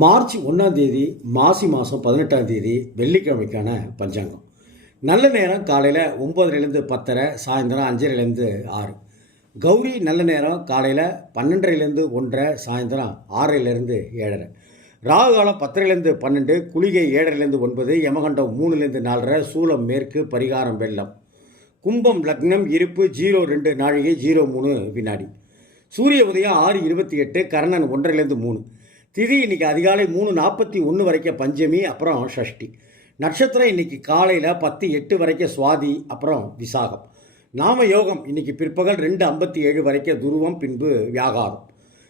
March ஒன்றாம் தேதி மாசி மாதம் பதினெட்டாம் தேதி வெள்ளிக்கிழமைக்கான பஞ்சாங்கம். நல்ல நேரம் காலையில் ஒம்பதுலேருந்து பத்தரை சாயந்தரம் அஞ்சரைலேருந்து ஆறு. கௌரி நல்ல நேரம் காலையில் பன்னெண்டரைலேருந்து ஒன்றரை சாயந்தரம் ஆறரைலேருந்து ஏழரை. ராகு காலம் பத்தரைலேருந்து பன்னெண்டு குளிகை ஏழரைலேருந்து ஒன்பது யமகண்டம் மூணுலேருந்து நாலரை சூலம் மேற்கு பரிகாரம் வெள்ளம். கும்பம் லக்னம் இருப்பு ஜீரோ ரெண்டு நாழிகை ஜீரோ மூணு வினாடி. சூரிய உதயம் ஆறு இருபத்தி எட்டு கரணன் ஒன்றரைலேருந்து மூணு. திதி இன்னைக்கு அதிகாலை மூணு நாற்பத்தி ஒன்று வரைக்கும் பஞ்சமி அப்புறம் ஷஷ்டி. நட்சத்திரம் இன்னைக்கு காலையில் பத்து எட்டு வரைக்கும் சுவாதி அப்புறம் விசாகம். நாம யோகம் இன்னைக்கு பிற்பகல் ரெண்டு ஐம்பத்தி ஏழு வரைக்கும் துருவம் பின்பு வியாகாரம்.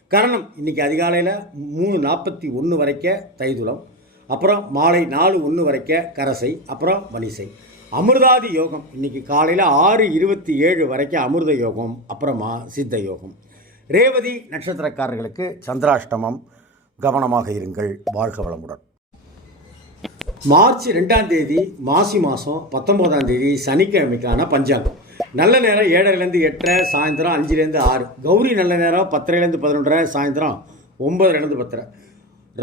கரணம் இன்னைக்கு அதிகாலையில் மூணு நாற்பத்தி ஒன்று வரைக்கும் தைதுளம் அப்புறம் மாலை நாலு ஒன்று வரைக்கும் கரசை அப்புறம் வனிசை அமிர்தாதி யோகம் இன்னைக்கு காலையில் ஆறு இருபத்தி ஏழு வரைக்கும் அமிர்த யோகம் அப்புறமா சித்த யோகம். ரேவதி நட்சத்திரக்காரர்களுக்கு சந்திராஷ்டமம். கவனமாக இருங்கள். வாழ்க வளமுடன். மார்ச் ரெண்டாம் தேதி மாசி மாதம் பத்தொம்போதாம் தேதி சனிக்கிழமைக்கான பஞ்சாங்கம். நல்ல நேரம் ஏழரைலேருந்து எட்டரை சாயந்தரம் அஞ்சுலேருந்து ஆறு. கௌரி நல்ல நேரம் பத்தரைலேருந்து பதினொன்றரை சாயந்தரம் ஒம்பதுலேருந்து பத்தரை.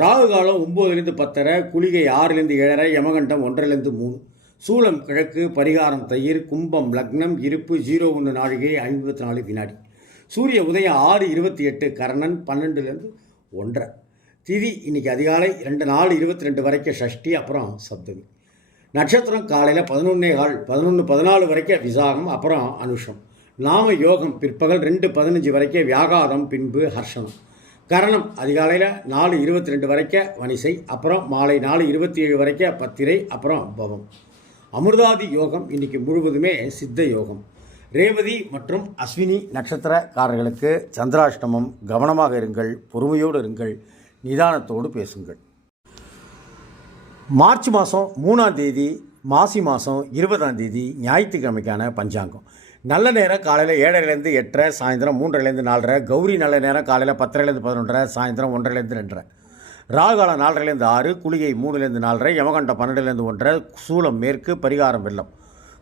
ராகு காலம் ஒம்போதுலேருந்து பத்தரை குளிகை ஆறுலேருந்து ஏழரை யமகண்டம் ஒன்றரைலேருந்து மூணு. சூலம் கிழக்கு பரிகாரம் தயிர் கும்பம் லக்னம் இருப்பு ஜீரோ ஒன்று நாழிகை ஐம்பத்தி நாலு வினாடி. சூரிய உதயம் ஆறு இருபத்தி எட்டு கரணன் பன்னெண்டுலேருந்து ஒன்றரை. திதி இன்னைக்கு அதிகாலை ரெண்டு நாலு இருபத்தி ரெண்டு வரைக்கும் ஷஷ்டி அப்புறம் சப்தமி. நட்சத்திரம் காலையில் பதினொன்னே கால் பதினொன்று பதினாலு வரைக்கும் விசாகம் அப்புறம் அனுஷம். நாம யோகம் பிற்பகல் ரெண்டு பதினஞ்சு வரைக்கும் வியாகாரம் பின்பு ஹர்ஷனம் கரணம் அதிகாலையில் நாலு இருபத்தி ரெண்டு வரைக்கும் வனிசை அப்புறம் மாலை நாலு இருபத்தி ஏழு வரைக்கும் பத்திரை அப்புறம் பவம். அமிர்தாதி யோகம் இன்னைக்கு முழுவதுமே சித்த யோகம். ரேவதி மற்றும் அஸ்வினி நட்சத்திரக்காரர்களுக்கு சந்திராஷ்டமம் கவனமாக இருங்கள் பொறுமையோடு இருங்கள். நிதானத்தோடு பேசுங்கள். மார்ச் மாதம் மூணாம் தேதி மாசி மாதம் இருபதாம் தேதி ஞாயிற்றுக்கிழமைக்கான பஞ்சாங்கம். நல்ல நேரம் காலையில் ஏழரைலேருந்து எட்டரை சாயந்தரம் மூன்றரைலேருந்து நாலரை கௌரி நல்ல நேரம் காலையில் பத்தரைலேருந்து பதினொன்றரை சாயந்தரம் ஒன்றரைலேருந்து ரெண்டரை. ராகுகாலம் நாலரைலேருந்து ஆறு குளிகை மூணுலேருந்து நாலரை யமகண்டம் பன்னெண்டுலேருந்து ஒன்றரை சூலம் மேற்கு பரிகாரம் வெள்ளம்.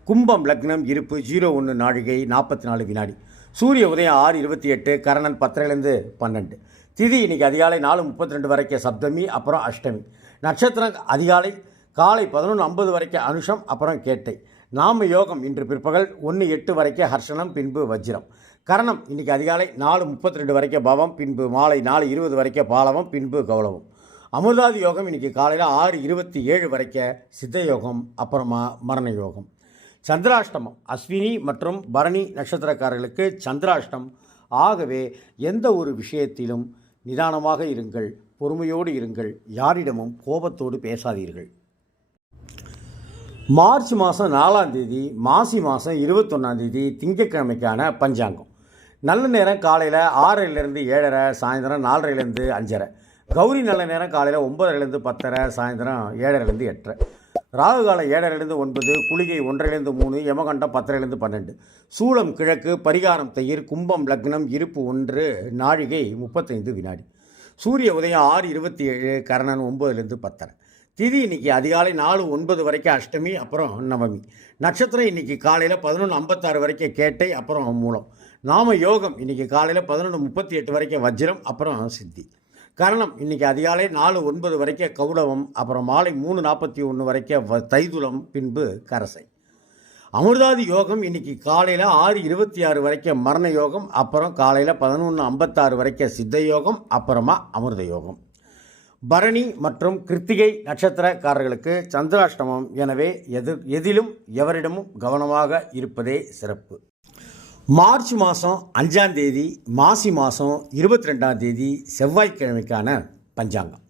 கும்பம் லக்னம் இருப்பு ஜீரோ ஒன்று நாழிகை நாற்பத்தி நாலு வினாடி. சூரிய உதயம் ஆறு இருபத்தி எட்டு கரணன் பத்தரைலேருந்து பன்னெண்டு. திதி இன்னைக்கு அதிகாலை நாலு முப்பத்தி ரெண்டு வரைக்கும் சப்தமி அப்புறம் அஷ்டமி. நட்சத்திரம் அதிகாலை காலை பதினொன்று ஐம்பது வரைக்கும் அனுஷம் அப்புறம் கேட்டை. நாம யோகம் இன்று பிற்பகல் ஒன்று எட்டு வரைக்கும் ஹர்ஷனம் பின்பு வஜ்ரம். கரணம் இன்னைக்கு அதிகாலை நாலு முப்பத்தி ரெண்டு வரைக்கும் பவம் பின்பு மாலை நாலு இருபது வரைக்கும் பாலவம் பின்பு கௌலவம் அமிர்தாதி யோகம் இன்னைக்கு காலையில் ஆறு இருபத்தி ஏழு வரைக்கும் சித்த யோகம் அப்புறமா மரண யோகம். சந்திராஷ்டமம் அஸ்வினி மற்றும் பரணி நட்சத்திரக்காரர்களுக்கு சந்திராஷ்டம். ஆகவே எந்த ஒரு விஷயத்திலும் நிதானமாக இருங்கள் பொறுமையோடு இருங்கள் யாரிடமும் கோபத்தோடு பேசாதீர்கள். மார்ச் மாதம் நாலாம் தேதி மாசி மாதம் இருபத்தொன்னாம் தேதி திங்கட்கிழமைக்கான பஞ்சாங்கம். நல்ல நேரம் காலையில் ஆறரைலேருந்து ஏழரை சாயந்தரம் நாலரைலேருந்து அஞ்சரை. கௌரி நல்ல நேரம் காலையில் ஒம்பதரைலேருந்து பத்தரை சாயந்தரம் ஏழரைலேருந்து எட்டரை. ராகு காலம் ஏழரைலேருந்து ஒன்பது குளிகை ஒன்றிலிருந்து மூணு யமகண்டம் பத்தரைலேருந்து பன்னெண்டு. சூளம் கிழக்கு பரிகாரம் தயிர் கும்பம் லக்னம் இருப்பு ஒன்று நாழிகை முப்பத்தைந்து வினாடி. சூரிய உதயம் ஆறு இருபத்தி ஏழு கரணன் ஒம்பதுலேருந்து பத்தரை. திதி இன்னைக்கு அதிகாலை நாலு ஒன்பது வரைக்கும் அஷ்டமி அப்புறம் நவமி. நட்சத்திரம் இன்னைக்கு காலையில் பதினொன்று ஐம்பத்தாறு வரைக்கும் கேட்டை அப்புறம் மூலம். நாம யோகம் இன்னைக்கு காலையில் பதினொன்று முப்பத்தி எட்டு வரைக்கும் வஜ்ரம் அப்புறம் சித்தி. கரணம் இன்னைக்கு அதிகாலை நாலு ஒன்பது வரைக்கும் கௌடவம் அப்புறம் மாலை மூணு நாற்பத்தி ஒன்று வரைக்கும் தைதுளம் பின்பு கரசை. அமிர்தாதி யோகம் இன்னைக்கு காலையில் ஆறு இருபத்தி ஆறு வரைக்கும் மரண யோகம் அப்புறம் காலையில் பதினொன்று ஐம்பத்தாறு வரைக்கும் சித்த யோகம் அப்புறமா அமிர்த யோகம். பரணி மற்றும் கிருத்திகை நட்சத்திரக்காரர்களுக்கு சந்திராஷ்டமம் எனவே எது எதிலும் எவரிடமும் கவனமாக இருப்பதே சிறப்பு. மார்ச் மாதம் அஞ்சாம் தேதி மாசி மாதம் இருபத்தி ரெண்டாம் தேதி செவ்வாய்க்கிழமைக்கான பஞ்சாங்கம்.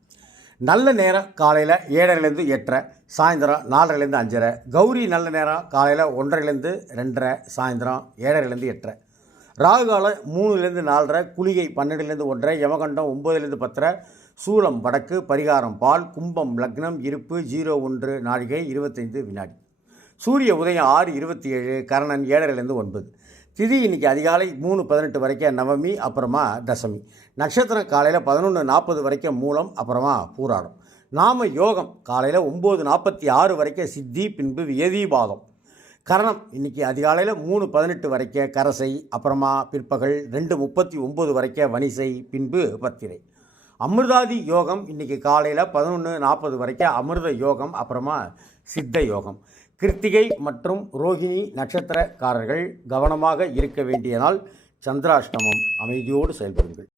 நல்ல நேரம் காலையில் ஏழரைலேருந்து எட்டரை சாயந்தரம் நாலரைலேருந்து அஞ்சரை கௌரி நல்ல நேரம் காலையில் ஒன்றரைலேருந்து ரெண்டரை சாயந்தரம் ஏழரைலேருந்து எட்டரை. ராகு காலம் மூணுலேருந்து நாலரை குளிகை பன்னெண்டுலேருந்து ஒன்றரை யமகண்டம் ஒம்பதுலேருந்து பத்தரை சூளம் வடக்கு பரிகாரம் பால் கும்பம் லக்னம் இருப்பு ஜீரோ ஒன்று நாழிகை இருபத்தைந்து வினாடி. சூரிய உதயம் ஆறு இருபத்தி ஏழு கரணன் ஏழரைலேருந்து ஒன்பது. திதி இன்றைக்கி அதிகாலை மூணு பதினெட்டு வரைக்கும் நவமி அப்புறமா தசமி. நட்சத்திரம் காலையில் பதினொன்று நாற்பது வரைக்கும் மூலம் அப்புறமா பூராடம். நாம யோகம் காலையில் ஒம்பது நாற்பத்தி ஆறு வரைக்கும் சித்தி பின்பு வியதிபாதம் கரணம் இன்னைக்கு அதிகாலையில் மூணு பதினெட்டு வரைக்கும் கரசை அப்புறமா பிற்பகல் ரெண்டு முப்பத்தி ஒம்பது வரைக்கும் வனிசை பின்பு பத்திரை. அமிர்தாதி யோகம் இன்றைக்கி காலையில் பதினொன்று நாற்பது வரைக்கும் அமிர்த யோகம் அப்புறமா சித்த யோகம். கிருத்திகை மற்றும் ரோகிணி நட்சத்திரக்காரர்கள் கவனமாக இருக்க வேண்டிய நாள் சந்திராஷ்டமம் அமைதியோடு செயல்படுங்கள்.